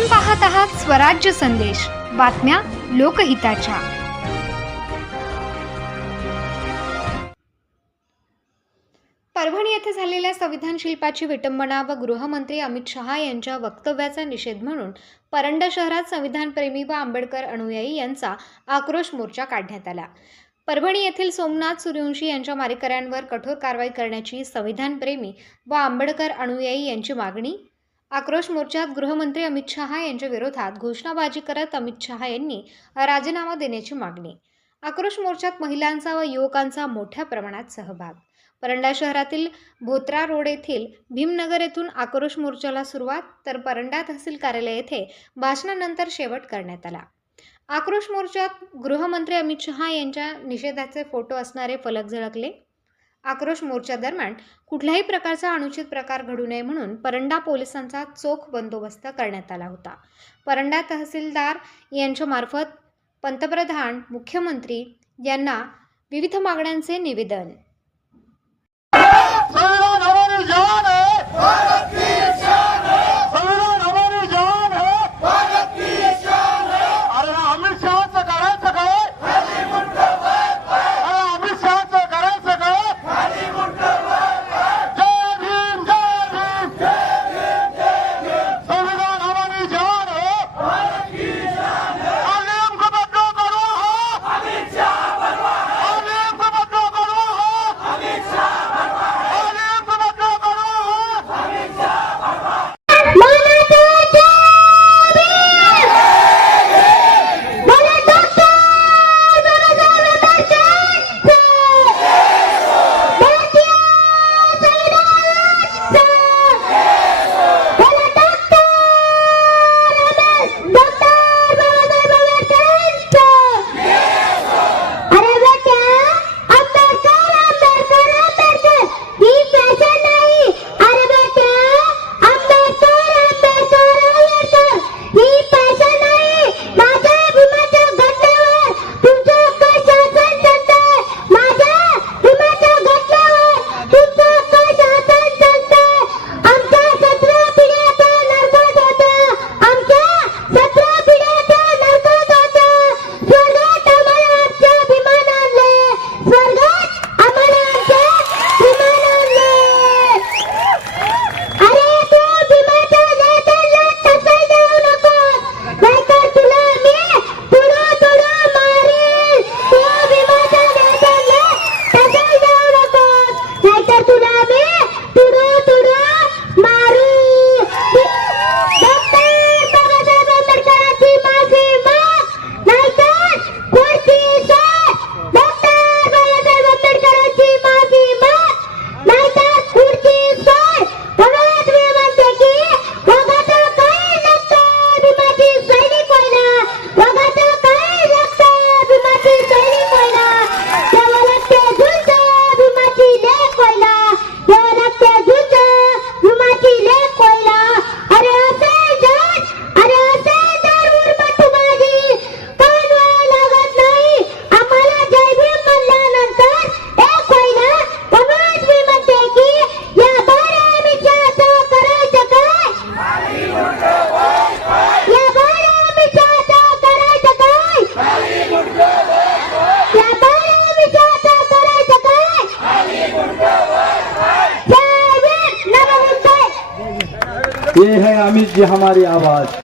आपण पाहत आहात स्वराज्य संदेश. बातम्या लोकहिताच्या. परभणी येथे झालेल्या संविधान शिल्पाची विटंबना व गृहमंत्री अमित शहा यांच्या वक्तव्याचा निषेध म्हणून परंडा शहरात संविधानप्रेमी व आंबेडकर अनुयायी यांचा आक्रोश मोर्चा काढण्यात आला. परभणी येथील सोमनाथ सूर्यवंशी यांच्या मारेकऱ्यांवर कठोर कारवाई करण्याची संविधानप्रेमी व आंबेडकर अनुयायी यांची मागणी आक्रोश मोर्चात गृहमंत्री अमित शहा यांच्या विरोधात घोषणाबाजी करत अमित शहा यांनी राजीनामा देण्याची मागणी. आक्रोश मोर्चात महिलांचा व युवकांचा मोठ्या प्रमाणात सहभाग. परंडा शहरातील भोत्रा रोड येथील भीमनगर येथून आक्रोश मोर्चाला सुरुवात तर परंडा तहसील कार्यालय येथे भाषणानंतर शेवट करण्यात आला. आक्रोश मोर्चात गृहमंत्री अमित शहा यांच्या निषेधाचे फोटो असणारे फलक झळकले. आक्रोश मोर्चा दरम्यान कुठल्याही प्रकारचा अनुचित प्रकार घडू नये म्हणून परंडा पोलिसांचा चोख बंदोबस्त करण्यात आला होता. परंडा तहसीलदार यांच्यामार्फत पंतप्रधान मुख्यमंत्री यांना विविध मागण्यांचे निवेदन. ये है अमित जी हमारी आवाज।